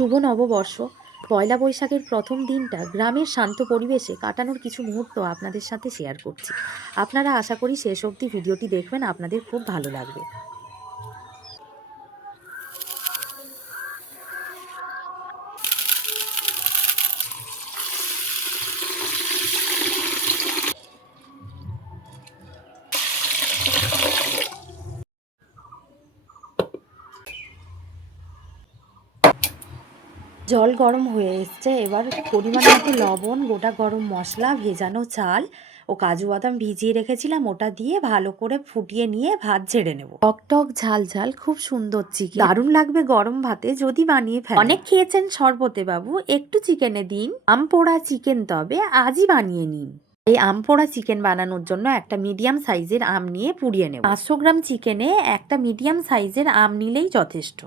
শুভ নববর্ষ পয়লা বৈশাখের প্রথম দিনটা গ্রামের শান্ত পরিবেশে কাটানোর কিছু মুহূর্ত আপনাদের সাথে শেয়ার করছি। আপনারা আশা করি শেষ অবধি ভিডিওটি দেখবেন, আপনাদের খুব ভালো লাগবে। জল গরম হয়ে এসছে, এবার পরিমাণ মতো লবণ, গোটা গরম মশলা, ভেজানো চাল ও কাজু বাদাম ভিজিয়ে রেখেছিলাম ওটা দিয়ে ভালো করে ফুটিয়ে নিয়ে ভাত ঝেড়ে নেব। টক টক ঝাল ঝাল খুব সুন্দর চিকেন, দারুণ লাগবে গরম ভাতে যদি বানিয়ে ফেলেন। অনেক খেয়েছেন শরবতে বাবু, একটু চিকেনে দিন। আম পোড়া চিকেন তবে আজই বানিয়ে নিন। এই আম পোড়া চিকেন বানানোর জন্য একটা মিডিয়াম সাইজের আম নিয়ে পুড়িয়ে নেব। 500 গ্রাম চিকেনে একটা মিডিয়াম সাইজের আম নিলেই যথেষ্ট।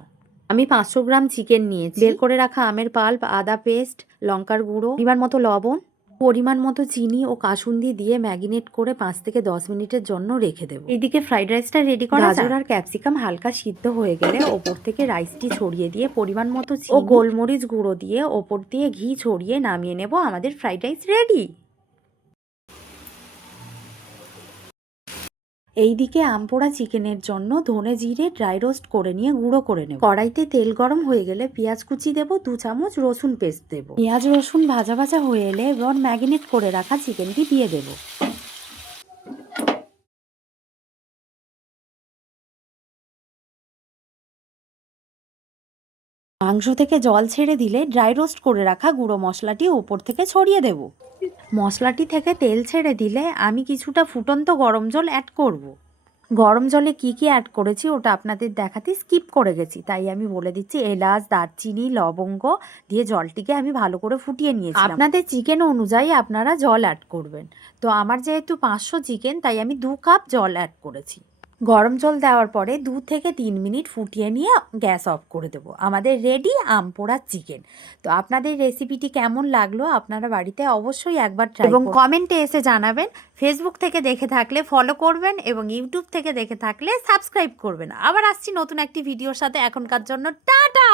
আমি 500 গ্রাম চিকেন নিয়েছি। বের করে রাখা আমের পাল্প, আদা পেস্ট, লঙ্কার গুঁড়ো, পরিমাণ মতো লবণ, পরিমাণ মতো চিনি ও কাসুন্দি দিয়ে ম্যাগিনেট করে 5 থেকে 10 মিনিটের জন্য রেখে দেবো। এইদিকে ফ্রাইড রাইসটা রেডি করা। গাজর আর ক্যাপসিকাম হালকা সিদ্ধ হয়ে গেলে ওপর থেকে রাইসটি ছড়িয়ে দিয়ে পরিমাণ মতো চিনি ও গোলমরিচ গুঁড়ো দিয়ে ওপর দিয়ে ঘি ছড়িয়ে নামিয়ে নেব। আমাদের ফ্রাইড রাইস রেডি। এইদিকে আমপোড়া চিকেনের জন্য ধনে জিরে ড্রাই রোস্ট করে নিয়ে গুঁড়ো করে নেব। কড়াইতে তেল গরম হয়ে গেলে পেঁয়াজ কুচি দেব, 2 চামচ রসুন পেস্ট দেব। পেঁয়াজ রসুন ভাজা ভাজা হয়ে এলে এবার ম্যাগিনেট করে রাখা চিকেনটি দিয়ে দেব। মাংস থেকে জল ছেড়ে দিলে ড্রাই রোস্ট করে রাখা গুঁড়ো মশলাটি ওপর থেকে ছড়িয়ে দেব। মশলাটি থেকে তেল ছেড়ে দিলে আমি কিছুটা ফুটন্ত গরম জল অ্যাড করব। গরম জলে কি কি অ্যাড করেছি ওটা আপনাদের দেখাতে স্কিপ করে গেছি, তাই আমি বলে দিচ্ছি। এলাচ, দারচিনি, লবঙ্গ দিয়ে জলটিকে আমি ভালো করে ফুটিয়ে নিয়েছি। আপনাদের চিকেন অনুযায়ী আপনারা জল অ্যাড করবেন। তো আমার যেহেতু 500 চিকেন, তাই আমি 2 কাপ জল অ্যাড করেছি। গরম জল দেওয়ার পরে 2 থেকে 3 মিনিট ফুটিয়ে নিয়ে গ্যাস অফ করে দেবো। আমাদের রেডি আম পোড়া চিকেন। তো আপনাদের রেসিপিটি কেমন লাগলো আপনারা বাড়িতে অবশ্যই একবার ট্রাই এবং কমেন্টে এসে জানাবেন। ফেসবুক থেকে দেখে থাকলে ফলো করবেন এবং ইউটিউব থেকে দেখে থাকলে সাবস্ক্রাইব করবেন। আবার আসছি নতুন একটি ভিডিওর সাথে। এখনকার জন্য টাটা।